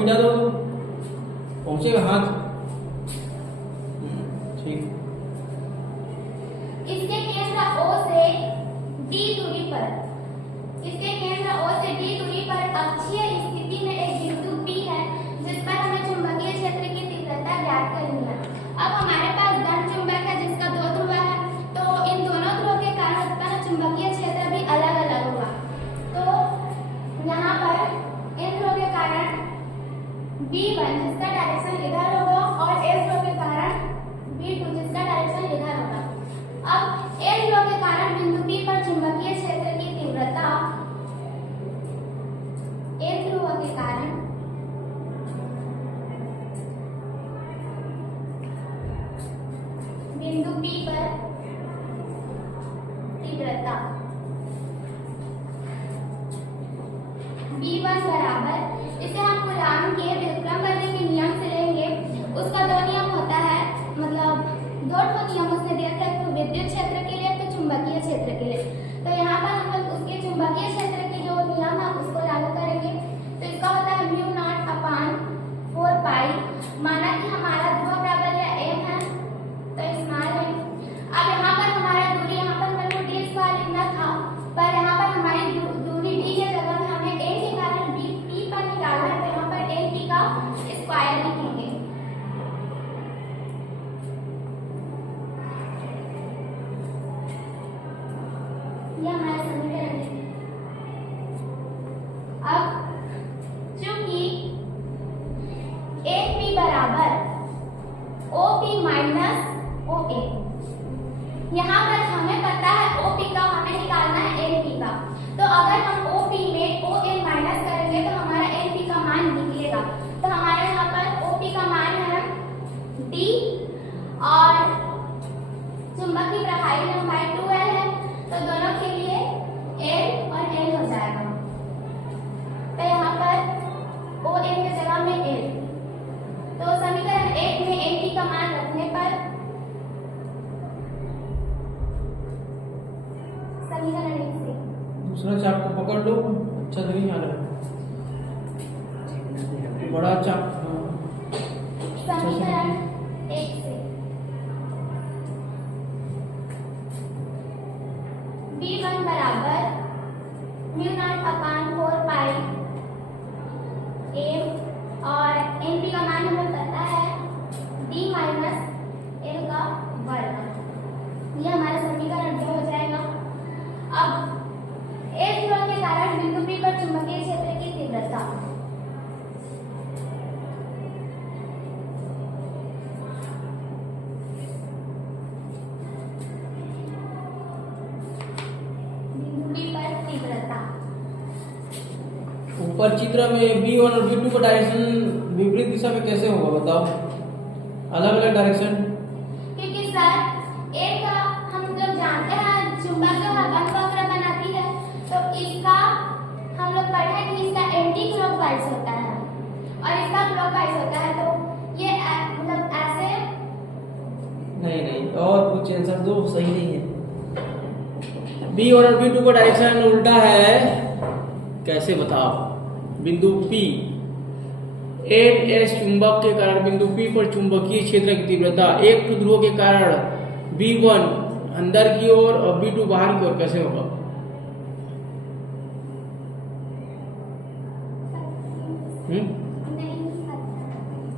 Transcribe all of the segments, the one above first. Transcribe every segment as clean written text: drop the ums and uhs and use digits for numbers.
मिटा दो तो पहुंचेगा हाथ। ठीक। इसके केंद्र O से D दूरी पर, इसके केंद्र O से D दूरी पर अक्षीय स्थिति में एक बिंदु P है जिस पर हमें चुंबकीय क्षेत्र की तीव्रता ज्ञात करनी है। अब हमारे पास धन चुंबक है जिसका दो ध्रुव है, तो इन दोनों ध्रुवों के कारण उत्पन्न चुंबकीय क्षेत्र भी अलग अलग होगा। तो यहाँ पर इन ध्रुवों के कारण B1 जिसका डायरेक्शन इधर होगा और S ध्रुव के कारण B2 जिसका डायरेक्शन इधर होगा। अब S ध्रुव के कारण बिंदु P पर चुंबकीय क्षेत्र की तीव्रता S ध्रुव के कारण बिंदु P पर तीव्रता B1 बराबर, इसे हम कूलॉम के व्युत्क्रम करने के नियम से लेंगे। उसका दो नियम होता है, मतलब दो नियम उसने दिया था, एक तो विद्युत क्षेत्र के लिए, एक तो चुंबकीय क्षेत्र के लिए। तो यहाँ पर हम लोग उसके चुंबकीय क्षेत्र की जो नियम है उसको लागू करेंगे। तो इसका होता है म्यू नॉट अपान 4 पाई। माना कि हमारा ध्रुव प्राबल्य m है, तो स्मॉल m। अब यहाँ पर हमारा दूरी, यहाँ पर मेरे को d स्क्वायर लिखना था, पर यहाँ पर हमारी दूरी d के जगह में हमें a के कारण b p पर निकालना है, तो यहाँ पर a p का स्क्वायर लिखेंगे। यह हमारा समीकरण है। अब चूंकि AP बराबर OP माइनस OA, यहाँ पर हमें पता है OP का, हमें निकालना है AP का। तो अगर हम OP में OA माइनस करेंगे तो हमारा AP का मान निकलेगा। तो हमारे यहाँ पर OP का मान है D और चुंबकीय प्रभावी लंबाई 2L है, तो दोनों के लिए L और L हो जाएगा। तो यहाँ पर OM के जगह में L, तो समीकरण 1 में AP का मान रखने पर समीकरण 1 से दूसरा चाप को पकड़ लो, अच्छा तो नहीं आ रहा बड़ा चाप। समीकरण 1 से B1 बराबर म्यू नॉट अपान 4 पाई m और NP का मान हमें पता है D माइनस L का वर्ग। यह हमारा समीकरण 2 हो जाएगा। अब S ध्रुव के कारण बिंदु P पर चुंबकीय क्षेत्र की तीव्रता ऊपर चित्र में B1 और B2 का डायरेक्शन विपरीत दिशा में कैसे होगा बताओ, अलग अलग डायरेक्शन। क्योंकि सर एक हम लोग जानते हैं चुंबक जो हवा वक्र बनाती है, तो इसका हम लोग पढ़े हैं कि इसका एंटी क्लॉकवाइज होता है और इसका क्लॉकवाइज होता है। तो ये मतलब ऐसे नहीं और कुछ आंसर दो, सही नहीं है। B1 और B2 का डायरेक्शन उल्टा है, कैसे बताओ। बिंदु P NS चुंबक के कारण बिंदु P पर चुंबकीय क्षेत्र की तीव्रता एक ध्रुव के कारण B1 अंदर की ओर और B2 बाहर की ओर, कैसे होगा।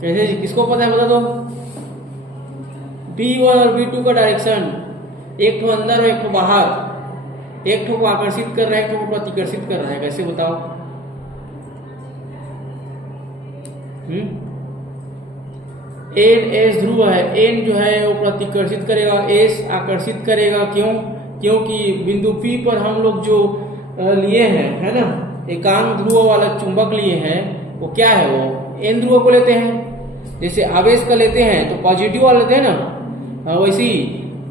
कैसे, किसको पता है बता दो। B1 और B2 का डायरेक्शन एक ठो अंदर और एक ठो बाहर, एक ठो को आकर्षित कर रहा है, एक ठो को प्रतिकर्षित कर रहा है, कैसे बताओ। N S ध्रुव है, N जो है वो प्रतिकर्षित करेगा, S आकर्षित करेगा। क्यों? क्योंकि बिंदु P पर हम लोग जो लिए हैं, है ना, एकांक ध्रुव वाला चुंबक लिए हैं, वो क्या है, वो N ध्रुव को लेते हैं। जैसे आवेश का लेते हैं तो पॉजिटिव वाला लेते हैं ना, वैसे ही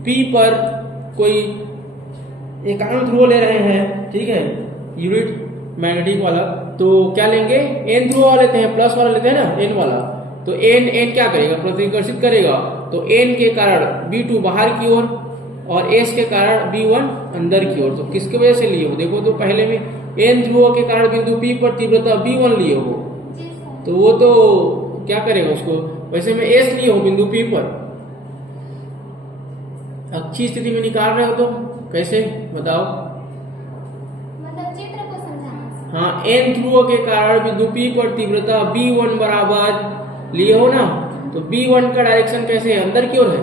P पर कोई एकांक ध्रुव ले रहे हैं, ठीक है, यूनिट मैग्नेटिक वाला, तो क्या लेंगे, N ध्रुव वाला लेते हैं, प्लस वाला लेते हैं ना, N वाला। तो N क्या करेगा, प्रतिकर्षित करेगा। तो N के कारण B2 बाहर की ओर और S के कारण B1 अंदर की ओर। तो किसके वजह से लिए हो, देखो तो पहले में N ध्रुव के कारण बिंदु P पर तीव्रता B1 लिए हो, तो वो तो क्या करेगा उसको। वैसे में एस लिए हो बिंदु पी पर, अच्छी स्थिति में निकाल रहे हो तो कैसे बताओ। मतलब चित्र को समझाना। हाँ, एन ध्रुव के कारण बिंदु पी पर तीव्रता B1 बराबर लिए हो ना, तो B1 का डायरेक्शन कैसे है, अंदर की ओर है।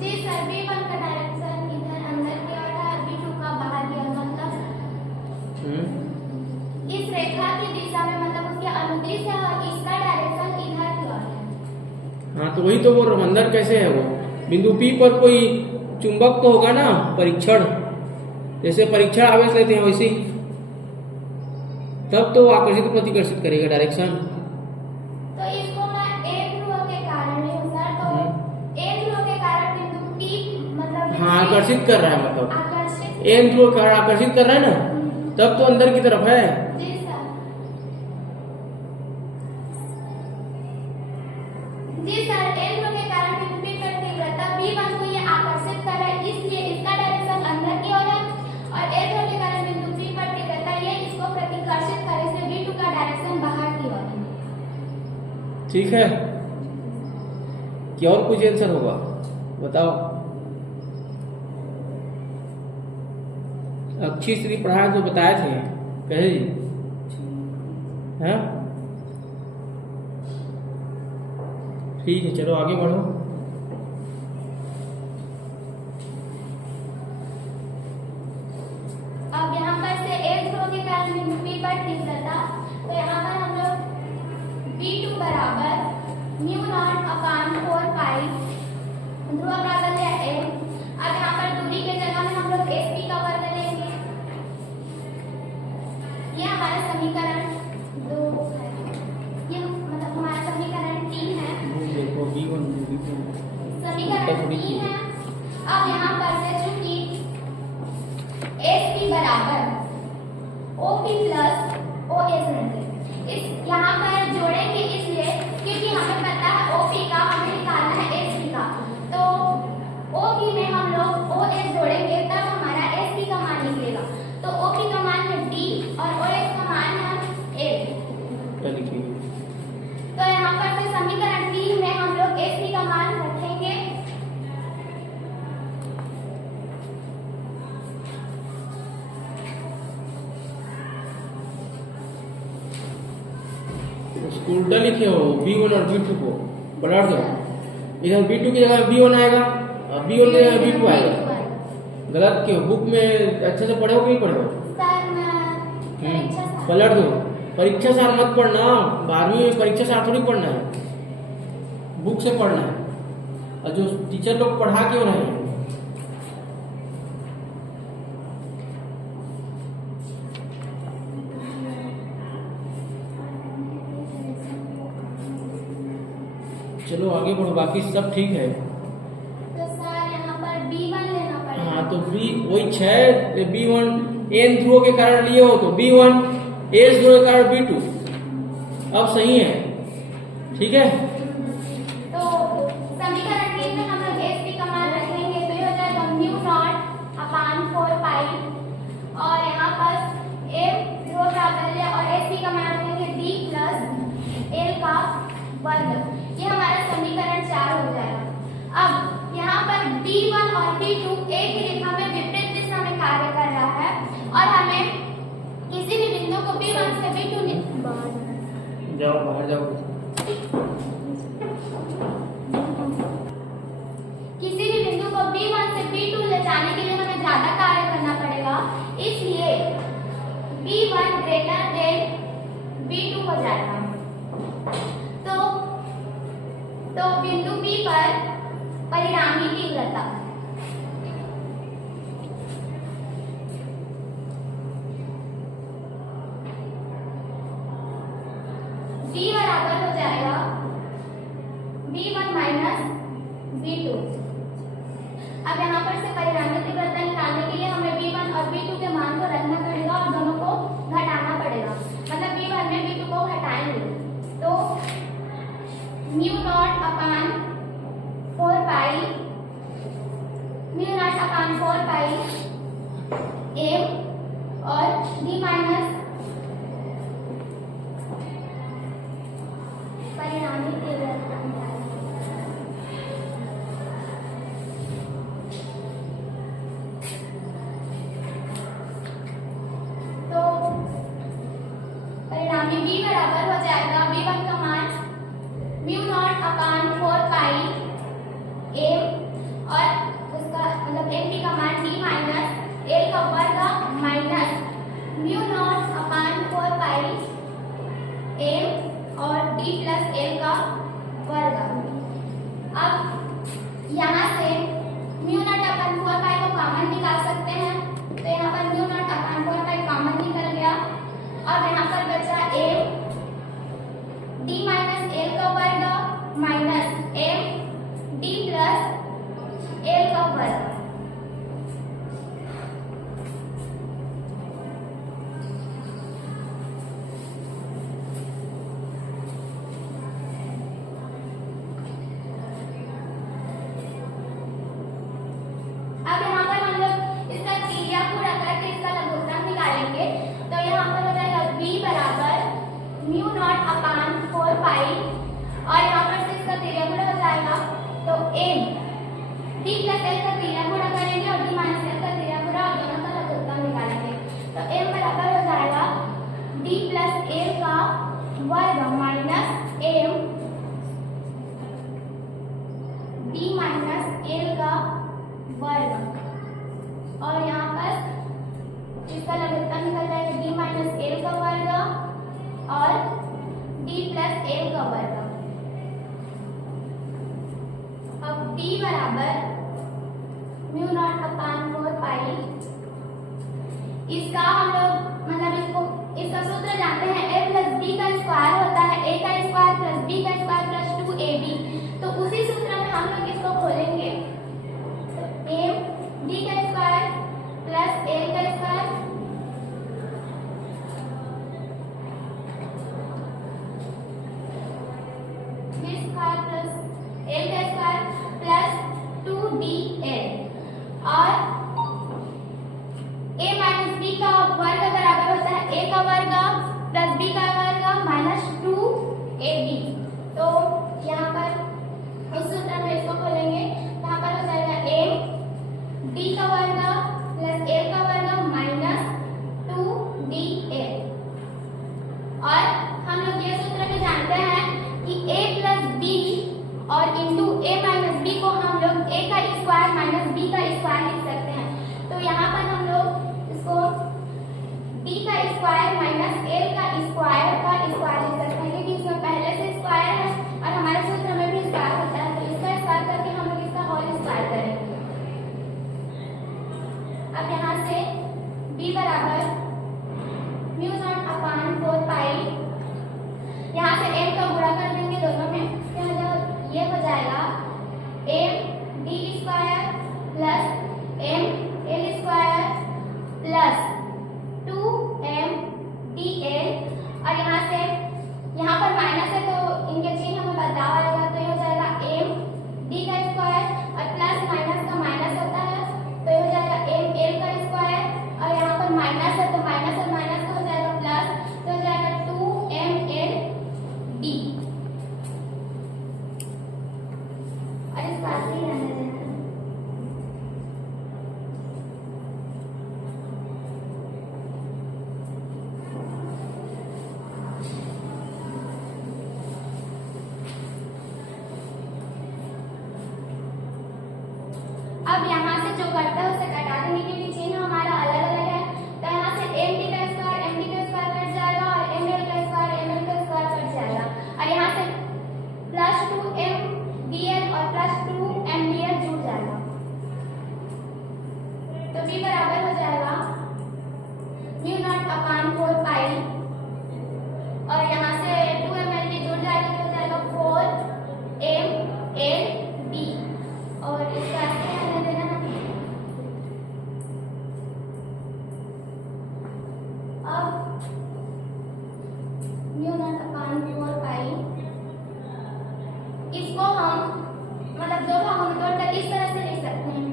जी सर, B1 का डायरेक्शन इधर अंदर की ओर है, B2 का बाहर की ओर, मतलब इस रेखा की दिशा में, मतलब उसके अनुदिश है और इसका डायरेक्शन इधर की ओर है। हाँ, तो वही तो बोल रहा हूँ, अंदर कैसे है वो। बिंदु पी पर कोई चुंबक तो होगा ना, परीक्षण, जैसे परीक्षण आवेश लेते हैं वैसे ही, तब तो वो आकर्षित प्रतिकर्षित करेगा डायरेक्शन। तो इसको मैं ए ध्रुव के कारण ले हूं सर, तो ए ध्रुव के कारण बिंदु पी मतलब हाँ, आकर्षित कर रहा है, मतलब आकर्षित। एन ध्रुव के कारण आकर्षित कर रहा है ना, तब तो अंदर की तरफ है। जी सर, जी सर, ए ध्रुव के कारण बिंदु पी पर तीव्रता B1 को ये आकर्षित कर रहा है, इसलिए इसका डायरेक्शन अंदर की ओर है, और ए ध्रुव के कारण बिंदु पी पर तीव्रता ये इसको प्रतिकर्षित करे, इसलिए B2 का डायरेक्शन बाहर की ओर है। ठीक है, क्या और कुछ आंसर होगा बताओ। अच्छी स्थिति पढ़ाए तो बताए थे, कहे जी हाँ, ठीक है, चलो आगे बढ़ो। अब यहाँ पर से ए ध्रुव के कारण बिंदु पी पर तीव्रता, तो यहाँ पर हम लोग B2 बराबर μ0/4 पाई ध्रुव प्राबल्य ए। अब यहाँ पर दूरी के जगह में हम लोग SP का वर्ग लेंगे। ये हमारा समीकरण 2 है, ये मतलब हमारा समीकरण 3 है, देखो B1 समीकरण 3 है। अब यहाँ पर से चूंकि SP बराबर OP प्लस OS रहेंगे, इस यहाँ पर जोड़ेंगे इसलिए क्योंकि हमें पता है OP का हमें निकालना है SP का, तो OP में हम लोग OS जोड़ेंगे तब हमारा SP का मान निकलेगा। तो OP का मान है D और OS का मान है A। तो यहाँ पर से समीकरण 3 में हम लोग SP का मान रखेंगे। उल्टा लिखे हो B1 और B2 को पलट दो, इधर B2 की जगह B1 आएगा और B1 की जगह B2 आएगा। गलत क्यों, बुक में अच्छे से पढ़े हो कि नहीं पढ़े हो। सर मैं परीक्षा साल पलट दो, परीक्षा साल मत पढ़ना, 12वीं में परीक्षा साल थोड़ी पढ़ना है, बुक से पढ़ना है, और जो टीचर लोग पढ़ा क्यों रहे हैं। चलो आगे बढ़ो, बाकी सब ठीक है। तो सर यहाँ पर B1 लेना पड़ेगा। हाँ, तो B वही 6 B1 एन ध्रुव के कारण लिए हो तो B1, एस ध्रुव के कारण B2, अब सही है, ठीक है। तो समीकरण 3 में हम लोग SP का मान रखेंगे, तो ये हो जाएगा μ0/4 पाई, और यहाँ पर A ध्रुव प्राबल्य और SP का मान रखेंगे D प्लस L का वर्ग। ये हमारा समीकरण 4 हो जाएगा। अब यहाँ पर B1 और B2 एक ही रेखा में विपरीत दिशा में कार्य कर रहा है, और हमें किसी भी बिंदु को B1 से B2 जाओ बाहर जाओ। किसी भी बिंदु को B1 से B2 ले जाने के लिए हमें ज्यादा कार्य करना पड़ेगा, इसलिए B1 ग्रेटर देन B2 हो जाएगा। तो बिंदु P पर परिणामी तीव्रता D बराबर हो जाएगा B1 माइनस B2। अब यहाँ पर से परिणामी तीव्रता निकालने के लिए हमें B1 और B2 के मान को रखना पड़ेगा और दोनों को घटाना पड़ेगा, मतलब B1 में B2 को घटाएंगे, तो μ0/4 पाई μ0/4 पाई M और D minus D plus L का वर्ग। अब यहाँ से म्यू नॉट अपन 4 पाई को कॉमन निकाल सकते हैं, तो यहाँ पर म्यू नॉट अपन 4 पाई कॉमन निकल गया। अब यहाँ पर बचा एम डी माइनस एल का वर्ग minus M D plus L का वर्ग। अब यहाँ पर हम लोग इसका क्रिया पूरा करके इसका लघुत्तम निकालेंगे, तो यहाँ पर हो जाएगा v बराबर म्यू नॉट अपान 4 पाई और यहाँ पर से इसका क्रिया पूरा हो जाएगा, तो m d प्लस l का क्रिया पूरा करेंगे और d माइनस l का क्रिया पूरा और दोनों का लघुत्तम निकालेंगे, तो m बराबर हो जाएगा d प्लस l का वर्ग minus m d minus l का वर्ग और यहाँ पर इसका लघुत्तम निकल जाएगा d माइनस एल का वर्ग और d प्लस एल का वर्ग। अब d बराबर म्यू नॉट अपान 4 पाई, इसका हम लोग मतलब इसका सूत्र जानते हैं a प्लस b का स्क्वायर होता है a का स्क्वायर प्लस b का स्क्वायर प्लस 2ab, तो उसी सूत्र में हम लोग इसको खोलेंगे, m d का स्क्वायर प्लस l का square b square plus l का स्क्वायर प्लस 2dl और a माइनस b का वर्ग बराबर होता है a का वर्ग प्लस b का वर्ग माइनस 2ab, तो यहाँ पर इस सूत्र में इसको खोलेंगे, यहाँ पर हो जाएगा m d का वर्ग प्लस l का वर्ग माइनस 2dl और हम लोग ये सूत्र भी जानते हैं कि a प्लस b और इंटू a माइनस b को हम लोग a का स्क्वायर माइनस b का स्क्वायर लिख सकते हैं, तो यहाँ पर हम लोग इसको d का स्क्वायर माइनस l का स्क्वायर लिख सकते हैं, क्योंकि इसमें पहले से स्क्वायर है और हमारे सूत्र में भी स्क्वायर होता है, तो इसका स्क्वायर करके हम लोग इसका होल स्क्वायर करेंगे। अब यहाँ से b बराबर म्यू नॉट अपान 4 पाई, यहाँ से m का गुणा कर देंगे दोनों में, ये हो जाएगा m d square plus m l square plus 2m dl और यहाँ पर माइनस है तो इनके चिन्ह हमें बदलाव आएगा, तो ये हो जाएगा m d का स्क्वायर और प्लस माइनस का माइनस होता है, तो ये हो जाएगा m l का स्क्वायर और यहाँ पर माइनस है तो माइनस और माइनस का हो जाएगा प्लस, तो हो जाएगा 2ml d और इस बात से ही रहने देना। अब यहाँ से जो करता है उसे कटा देंगे, क्योंकि चिन्ह हमारा अलग अलग है, तो यहाँ से md का स्क्वायर कट जाएगा और ml का स्क्वायर कट जाएगा और यहाँ से प्लस 2mdl और प्लस 2mdl जुड़ जाएगा, तो b बराबर हो जाएगा म्यू नॉट अपान 4 पाई और यहाँ से 2mld जुड़ जाएगा, तो हो जाएगा 4mld और इसका रहने देना है। अब म्यू नॉट अपान 4 पाई, इसको हम मतलब दो भागों में तोड़कर इस तरह से लिख सकते हैं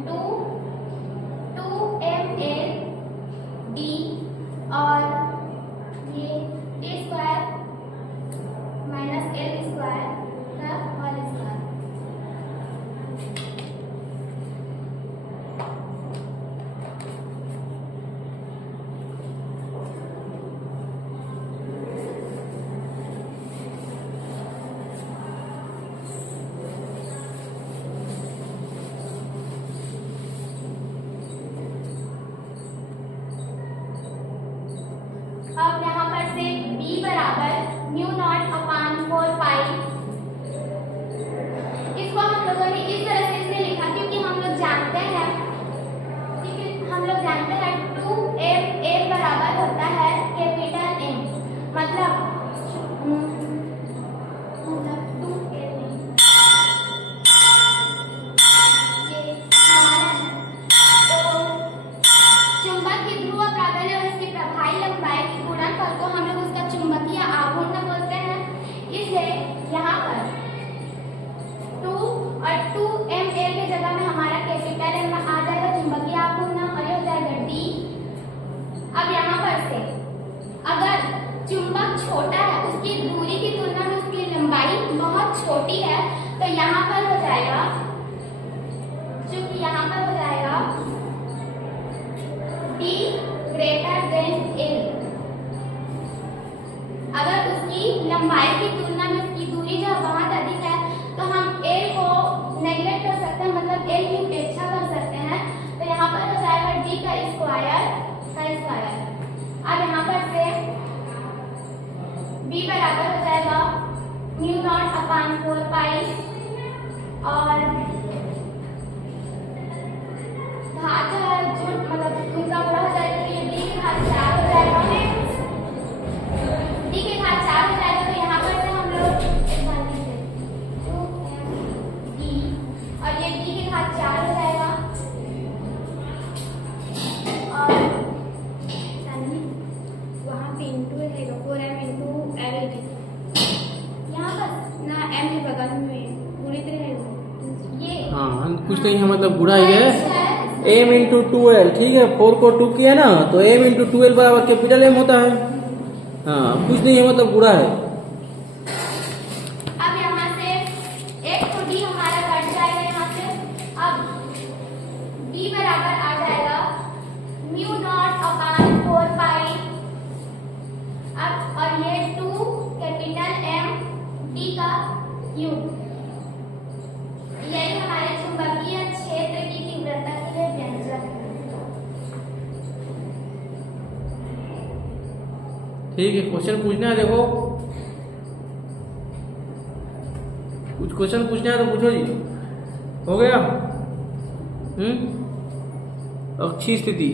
2ml d और ये d square minus l square का होल स्क्वायर। यहाँ पर हो जाएगा, चूंकि यहाँ पर हो जाएगा D ग्रेटर देन A। अगर उसकी लंबाई की तुलना में उसकी दूरी जो बहुत अधिक है तो हम A को नेगलेक्ट कर सकते हैं, मतलब A की उपेक्षा कर सकते हैं। तो यहाँ पर हो जाएगा D का स्क्वायर। अब यहाँ पर से B बराबर हो जाएगा म्यू नॉट अपान 4 पाई और घात जो मतलब उनका बड़ा हो जाएगा तो ये D की घात 4 हो जाएगा। D की घात 4 हो जाएगा तो यहाँ पर से हम लोग D और ये D की घात 4 हो जाएगा और वहाँ पे इंटू रहेगा 4m इंटू एल। यहाँ पर ना m के बगल में पूरी तरह ये हाँ कुछ नहीं है, मतलब गुणा ही है m इंटू 2l। ठीक है, 4 को 2 किया ना तो m इंटू 2l बराबर कैपिटल M होता है। हाँ कुछ नहीं है, मतलब गुणा है। अब यहाँ से एक तो D हमारा कट जाएगा यहाँ से। अब D बराबर आ जाएगा म्यू नॉट अपान 4 पाई। अब और ये 2 कैपिटल M D का क्यूब। यही हमारे चुंबकीय क्षेत्र की तीव्रता के लिए व्यंजक है। ठीक है, क्वेश्चन पूछना है, देखो कुछ क्वेश्चन पूछना है तो पूछो जी। हो गया। अक्षीय स्थिति